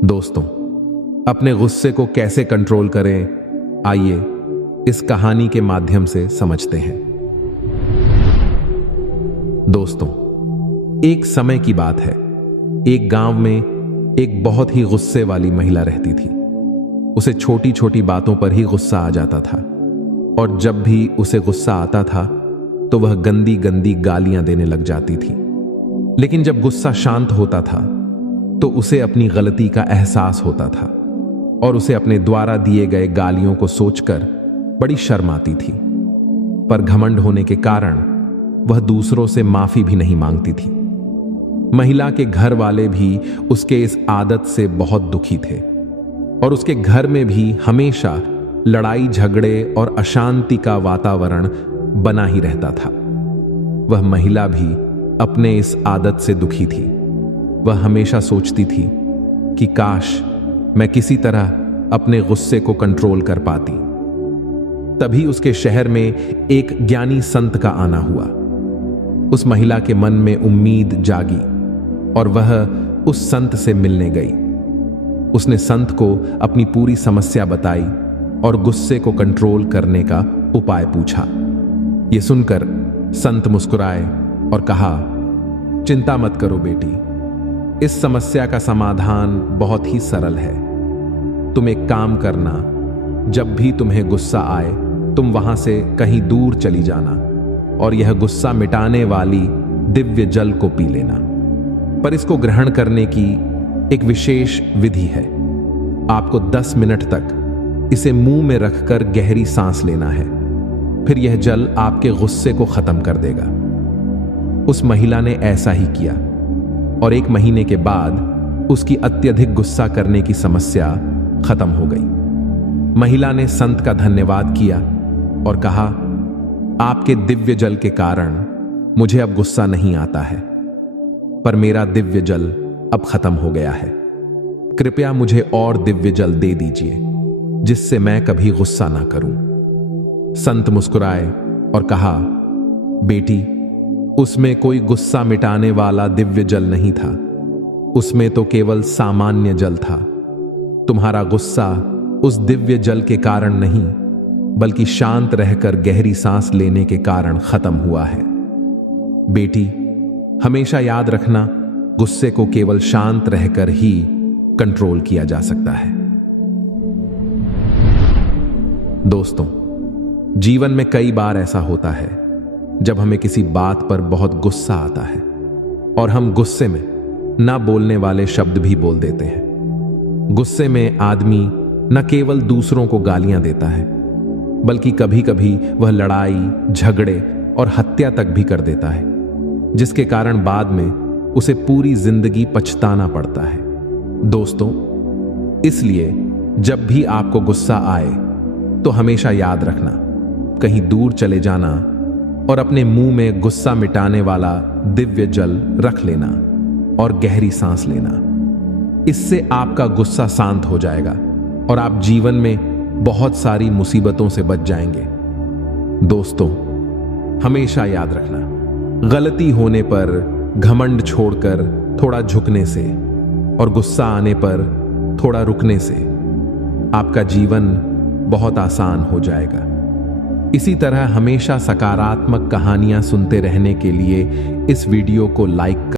दोस्तों, अपने गुस्से को कैसे कंट्रोल करें, आइए इस कहानी के माध्यम से समझते हैं। दोस्तों, एक समय की बात है। एक गांव में एक बहुत ही गुस्से वाली महिला रहती थी। उसे छोटी छोटी बातों पर ही गुस्सा आ जाता था और जब भी उसे गुस्सा आता था तो वह गंदी गंदी गालियां देने लग जाती थी। लेकिन जब गुस्सा शांत होता था तो उसे अपनी गलती का एहसास होता था और उसे अपने द्वारा दिए गए गालियों को सोचकर बड़ी शर्म आती थी। पर घमंड होने के कारण वह दूसरों से माफी भी नहीं मांगती थी। महिला के घर वाले भी उसके इस आदत से बहुत दुखी थे और उसके घर में भी हमेशा लड़ाई झगड़े और अशांति का वातावरण बना ही रहता था। वह महिला भी अपने इस आदत से दुखी थी। वह हमेशा सोचती थी कि काश मैं किसी तरह अपने गुस्से को कंट्रोल कर पाती। तभी उसके शहर में एक ज्ञानी संत का आना हुआ। उस महिला के मन में उम्मीद जागी और वह उस संत से मिलने गई। उसने संत को अपनी पूरी समस्या बताई और गुस्से को कंट्रोल करने का उपाय पूछा। यह सुनकर संत मुस्कुराए और कहा, चिंता मत करो बेटी, इस समस्या का समाधान बहुत ही सरल है। तुम एक काम करना, जब भी तुम्हें गुस्सा आए तुम वहां से कहीं दूर चली जाना और यह गुस्सा मिटाने वाली दिव्य जल को पी लेना। पर इसको ग्रहण करने की एक विशेष विधि है। आपको 10 मिनट तक इसे मुंह में रखकर गहरी सांस लेना है। फिर यह जल आपके गुस्से को खत्म कर देगा। उस महिला ने ऐसा ही किया और 1 महीने के बाद उसकी अत्यधिक गुस्सा करने की समस्या खत्म हो गई। महिला ने संत का धन्यवाद किया और कहा, आपके दिव्य जल के कारण मुझे अब गुस्सा नहीं आता है, पर मेरा दिव्य जल अब खत्म हो गया है। कृपया मुझे और दिव्य जल दे दीजिए जिससे मैं कभी गुस्सा ना करूं। संत मुस्कुराए और कहा, बेटी, उसमें कोई गुस्सा मिटाने वाला दिव्य जल नहीं था। उसमें तो केवल सामान्य जल था। तुम्हारा गुस्सा उस दिव्य जल के कारण नहीं, बल्कि शांत रहकर गहरी सांस लेने के कारण खत्म हुआ है। बेटी, हमेशा याद रखना, गुस्से को केवल शांत रहकर ही कंट्रोल किया जा सकता है। दोस्तों, जीवन में कई बार ऐसा होता है जब हमें किसी बात पर बहुत गुस्सा आता है और हम गुस्से में ना बोलने वाले शब्द भी बोल देते हैं। गुस्से में आदमी न केवल दूसरों को गालियां देता है, बल्कि कभी कभी वह लड़ाई, झगड़े और हत्या तक भी कर देता है, जिसके कारण बाद में उसे पूरी जिंदगी पछताना पड़ता है। दोस्तों, इसलिए जब भी आपको गुस्सा आए तो हमेशा याद रखना, कहीं दूर चले जाना और अपने मुंह में गुस्सा मिटाने वाला दिव्य जल रख लेना और गहरी सांस लेना। इससे आपका गुस्सा शांत हो जाएगा और आप जीवन में बहुत सारी मुसीबतों से बच जाएंगे। दोस्तों, हमेशा याद रखना, गलती होने पर घमंड छोड़कर थोड़ा झुकने से और गुस्सा आने पर थोड़ा रुकने से आपका जीवन बहुत आसान हो जाएगा। इसी तरह हमेशा सकारात्मक कहानियां सुनते रहने के लिए इस वीडियो को लाइक